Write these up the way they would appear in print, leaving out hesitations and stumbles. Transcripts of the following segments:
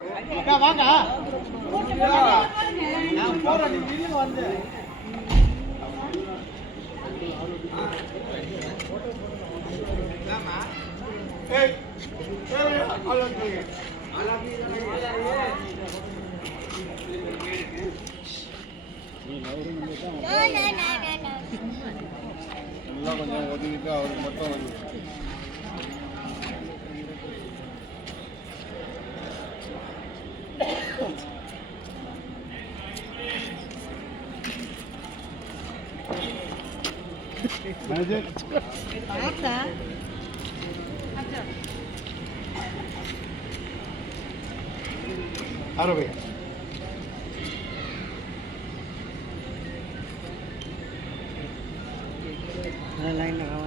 வாங்க நான் போறேன் நீ வீட்டுக்கு வந்து ஏய் எல்லாம் கொஞ்சம் ஒதுக்கிட்டு அவருக்கு மட்டும் வந்து मैनेजर अच्छा अच्छा अरे भैया लाइन लगाओ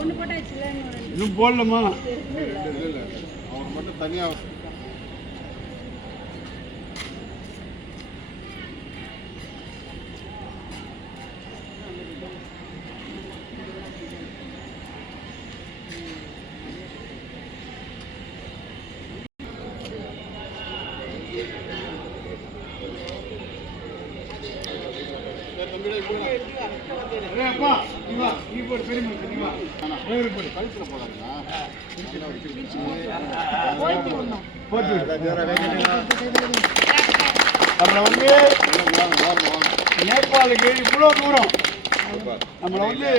ஒன்று போட்டாச்சுல இன்னும் போடலாமா இல்லை அவர் மட்டும் தனியாக நம்மளை வந்து நேபாளுக்கு இவ்வளோ தூரம் நம்மளை வந்து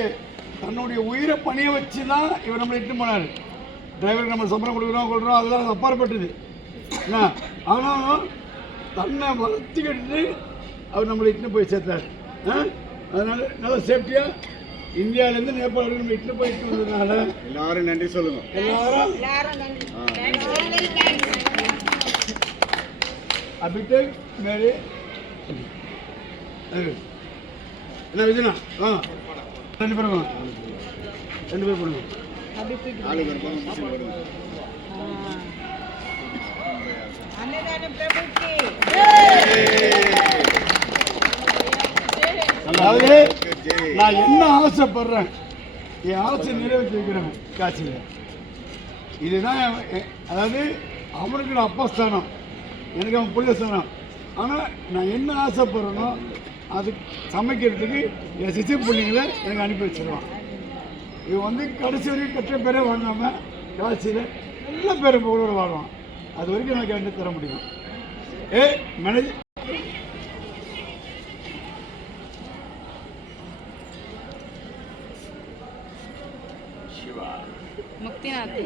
தன்னுடைய உயிரை பணிய வச்சு தான் இவர் நம்மளை இட்டு போனார். டிரைவருக்கு நம்ம சம்பளம் கொடுக்குறோம் அதெல்லாம் அப்பாற்பட்டது என்ன. ஆனாலும் தன்னை வளர்த்துக்கிட்டு அவர் நம்மளை இட்டு போய் சேர்த்தார். அதனால நல்லா சேஃப்டியாக இந்தியாவிலேருந்து நேபாள் வரைக்கும் நம்ம இட்டு போயிட்டு வந்ததுனால எல்லாரும் நன்றி சொல்லுங்க. எல்லாரும் अभी तक मेरे என்ன விஜயனா ரெண்டு பேர் போடுங்க அதாவது நான் என்ன ஆசைப்படுறேன் என் ஆசை நிறைவேற்றி வைக்கிறேன் காட்சியில். இதுதான் அதாவது அவனுக்கு நான் அப்பஸ்தானம், எனக்கு அவன் புள்ள ஸ்தானம். ஆனால் நான் என்ன ஆசைப்படுறேனோ அது சமைக்கிறதுக்கு என் சிசி பிள்ளைங்களை எனக்கு அனுப்பி வச்சிருவான். இவன் வந்து கடைசி வரைக்கும் கெட்ட பேரே வாங்காமல் காட்சியில் நல்ல பேரை புகழோடு வாழ்வான். அது வரைக்கும் எனக்கு என்ன தர முடியும். மேனேஜர் முக்திநாத்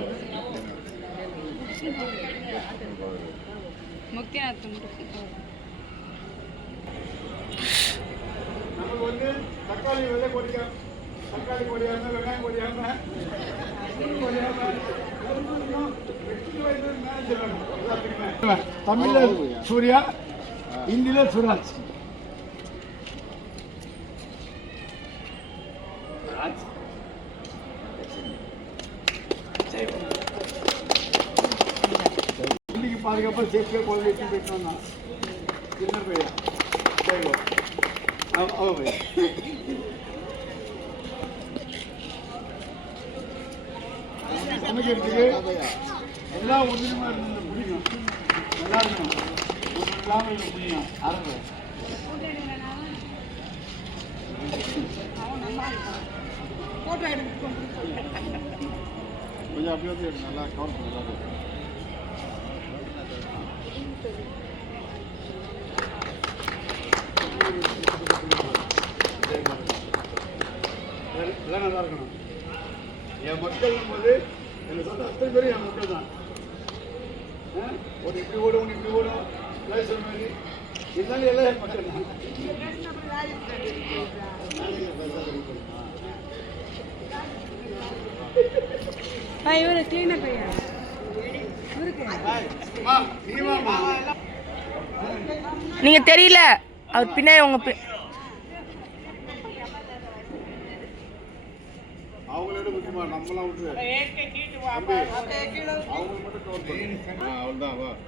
நமக்கு வந்து தக்காளி விலை கொடிக்காம தக்காளி கொடியாம வெங்காயம் கொடியாம தமிழ்ல சூர்யா, ஹிந்தியில சுராஜ். இன்னைக்கு பாதுகாப்பாக சேஃப்டியாக குழந்தை போயிட்டு வந்தான். சின்ன பையன் அவன் பையன் சமைக்கிறதுக்கு எல்லா உதவியுமா இருந்தது பிடிக்கும். நல்லா இருக்கணும், ஒன்றும் இல்லாமல் எனக்கு பிடிக்கும். அரசு கொஞ்சம் அப்படியே வந்து நல்லா கவர் பண்ண நல்லா இருக்கும். எல்லாம் நல்லா இருக்கணும். என் மக்கள் போது என்னை சொன்ன அத்தனை பேரும் என் மக்கள் தான். ஒரு இப்படி ஓடும் ஒன்று இப்படி ஓடும் சொல்ற மாதிரி இருந்தாலும் எல்லாம் என் மக்கள் தான். இவரு கிளீனா பையன் நீங்க தெரியல அவர் பின்னாடி உங்க அவங்களோட முக்கியமா நம்மளாம் விட்டு அவங்க மட்டும் அவ்வளோதான்.